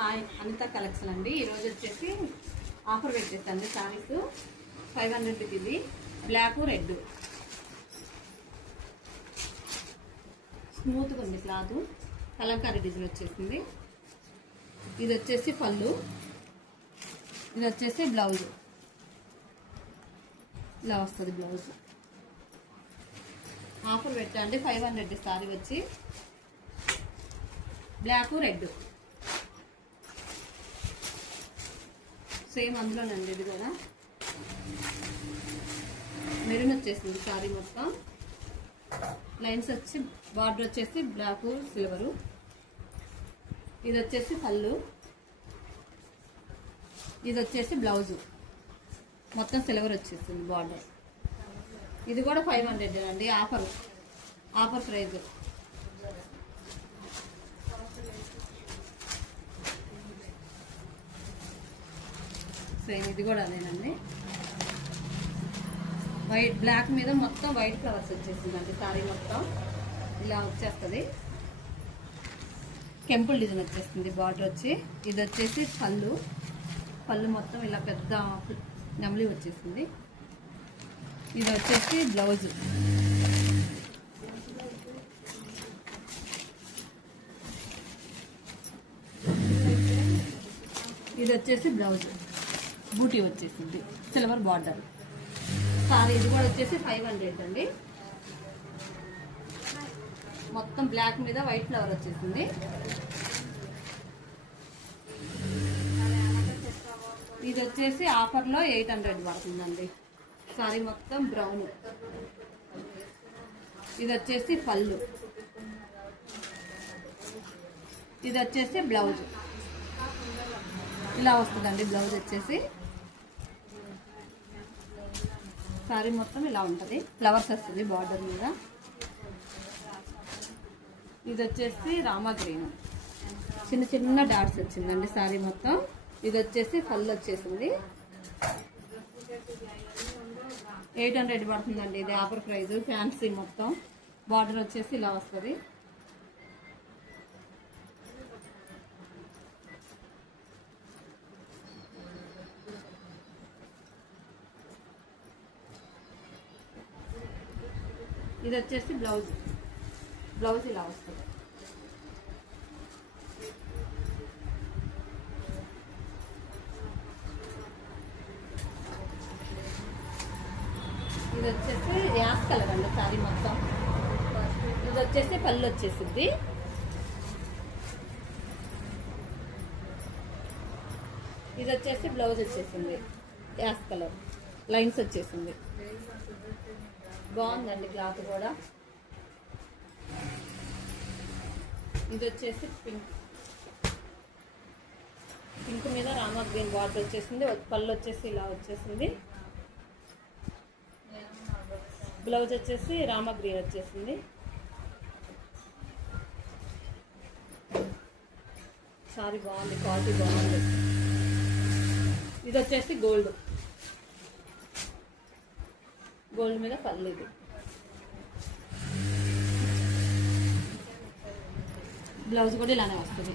Hi Anitha collection అండి. ఈరోజు వచ్చేసి ఆఫర్ పెట్టేస్తాండి. సారీస్ 500 రూపీది, బ్లాక్ రెడ్, స్మూత్గా ఉంది క్లాత్, కలంకారీ డిజైన్ వచ్చేసింది. ఇది వచ్చేసి పళ్ళు, ఇది వచ్చేసి బ్లౌజ్, ఇలా వస్తుంది బ్లౌజ్. ఆఫర్ పెట్టండి 500 సారీ వచ్చి బ్లాక్ రెడ్ సేమ్ అందులోనండి. ఇది కూడా మెరూన్ వచ్చేసింది సారీ మొత్తం. లైన్స్ వచ్చి బార్డర్ వచ్చేసి బ్లాక్ సిల్వరు. ఇది వచ్చేసి పళ్ళు, ఇది వచ్చేసి బ్లౌజు, మొత్తం సిల్వర్ వచ్చేసింది బార్డర్. ఇది కూడా 500 అండి. Offer praise. సేమ్ ఇది కూడా అదేనండి. వైట్ బ్లాక్ మీద మొత్తం వైట్ ఫ్లవర్స్ వచ్చేసిందండి. సారీ మొత్తం ఇలా వచ్చేస్తుంది. కెంపుల్ డిజైన్ వచ్చేస్తుంది బార్డర్ వచ్చి. ఇది వచ్చేసి పళ్ళు మొత్తం ఇలా పెద్ద నెమలి వచ్చేసింది. ఇది వచ్చేసి బ్లౌజ్, ఇది వచ్చేసి బ్లౌజ్ బూటీ వచ్చేసింది సిల్వర్ బార్డర్. సారీ ఇది కూడా వచ్చేసి 500 అండి. మొత్తం బ్లాక్ మీద వైట్ ఫ్లవర్ వచ్చేసింది. ఇది వచ్చేసి ఆఫర్లో 800 పడుతుందండి. సారీ మొత్తం బ్రౌన్. ఇది వచ్చేసి పళ్ళు, ఇది వచ్చేసి బ్లౌజ్, ఇలా వస్తుందండి బ్లౌజ్ వచ్చేసి. సారీ మొత్తం ఇలా ఉంటుంది, ఫ్లవర్స్ వస్తుంది బార్డర్ మీద. ఇది వచ్చేసి రామా గ్రీన్, చిన్న చిన్న డాట్స్ వచ్చిందండి సారీ మొత్తం. ఇది వచ్చేసి పళ్ళు వచ్చేసింది. 800 పడుతుందండి. ఇది ఆఫర్ ప్రైజ్. ఫ్యాన్సీ మొత్తం బార్డర్ వచ్చేసి ఇలా వస్తుంది. ఇది వచ్చేసి బ్లౌజ్ ఇలా వస్తుంది. ఇది వచ్చేసి యాష్ కలర్ అండి సారీ మొత్తం. ఇది వచ్చేసి పళ్ళు వచ్చేసింది. ఇది వచ్చేసి బ్లౌజ్ వచ్చేసింది యాష్ కలర్, లైన్స్ వచ్చేసింది. బాగుందండి క్లాత్ కూడా. ఇది వచ్చేసి పింక్ మీద రామా గ్రీన్ బార్డర్ వచ్చేసింది. పళ్ళు వచ్చేసి ఇలా వచ్చేసింది. బ్లౌజ్ వచ్చేసి రామా గ్రీన్ వచ్చేసింది. సారీ బాగుంది, క్వాలిటీ బాగుంది. ఇది వచ్చేసి గోల్డ్ మీద పళ్ళు. ఇది బ్లౌజ్ కూడా ఇలానే వస్తుంది.